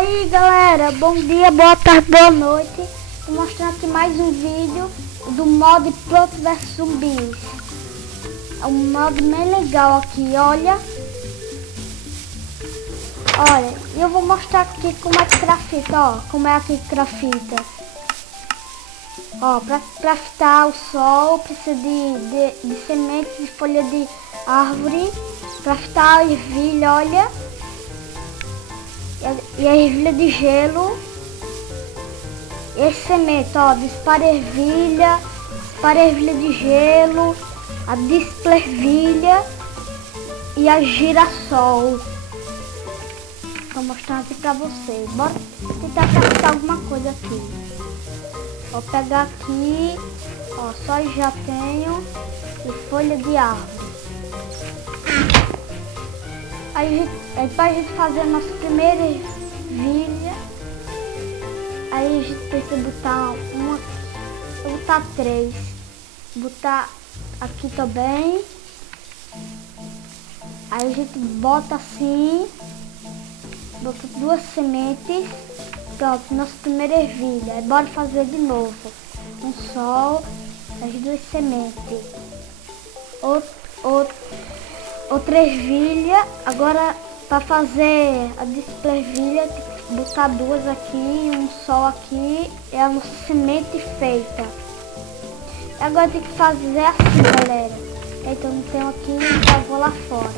aí galera, bom dia, boa tarde, boa noite. Vou mostrar aqui mais um vídeo do mod Plants vs Zumbis. É um mod bem legal aqui, olha. Olha, eu vou mostrar aqui como é que crafta, ó. Como é aqui que crafta. Ó, pra craftar o sol precisa de sementes de folha de árvore. Craftar a ervilha, olha. E a ervilha de gelo. E as sementes, ó, dispara ervilha de gelo, a displervilha e a girassol. Tô mostrando aqui pra vocês. Bora tentar craftar alguma coisa aqui. Vou pegar aqui, ó, só já tenho e folha de árvore. Aí pra gente fazer a nossa primeira ervilha, aí a gente precisa botar vou botar 3. Botar aqui também. Aí a gente bota assim, bota 2 sementes. Pronto, nossa primeira ervilha. Aí bora fazer de novo. Um sol, as 2 sementes. Outra ervilha. Agora para fazer a displervilha tem que botar 2 aqui, um sol aqui. É a nossa semente feita. Agora tem que fazer assim, galera. Então não tenho aqui, então vou lá fora.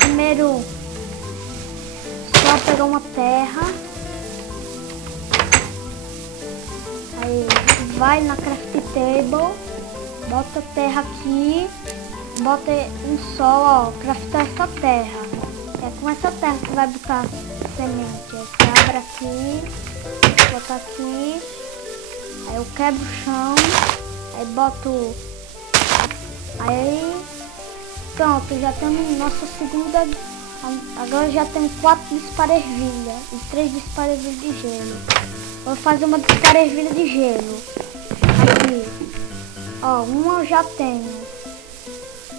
Primeiro, só pegar uma terra. Aí vai na craft table, bota a terra aqui, bota um sol, ó, craftar essa terra. É com essa terra que vai botar semente. Aí você abre aqui, bota aqui, aí eu quebro o chão, aí boto, aí pronto, já temos nossa segunda. Agora já tem 4 disparervilha e 3 disparervilha de gelo. Vou fazer uma disparervilha de gelo. Aqui. Ó, uma eu já tenho.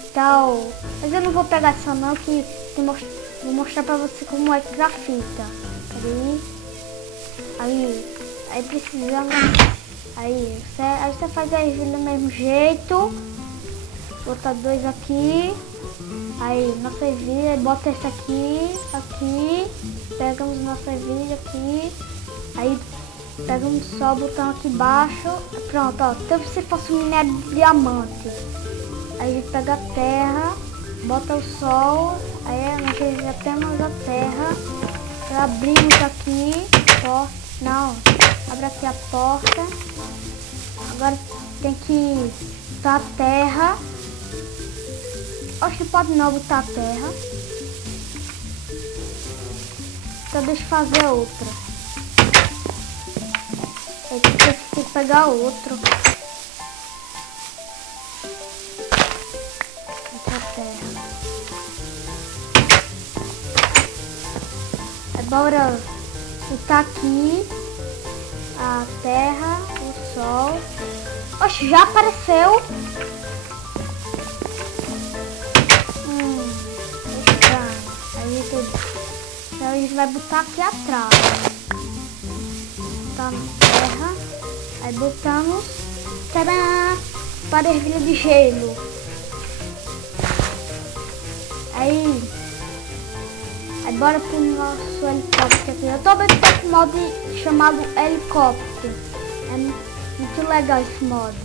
Então, mas eu não vou pegar essa não, que vou mostrar pra você como é que grafita. Aí precisamos. Aí você faz a ervilha do mesmo jeito. Botar 2 aqui. Aí nossa ervilha, bota essa aqui, pegamos nossa ervilha aqui, aí pegamos só, botamos aqui embaixo, pronto, ó, então se fosse um minério de diamante. Aí a gente pega a terra, bota o sol, aí nós já temos a terra, abrimos aqui, ó, não, abre aqui a porta, agora tem que botar a terra. Acho que pode não botar a terra. Então deixa eu fazer outra. Aí tem que pegar outro. Outra terra. Agora botar aqui a terra, o sol. Oxe, já apareceu. Então a gente vai botar aqui atrás. Botar na terra. Aí botamos. Tcharam! Para ervilha de gelo. Aí bora pro nosso helicóptero aqui. Eu tô vendo esse mod chamado helicóptero. É muito legal esse mod.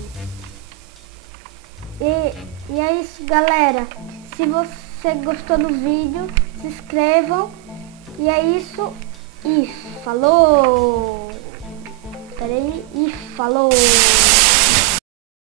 E é isso, galera. Se você gostou do vídeo, se inscrevam. E é isso. E falou. Peraí. E falou.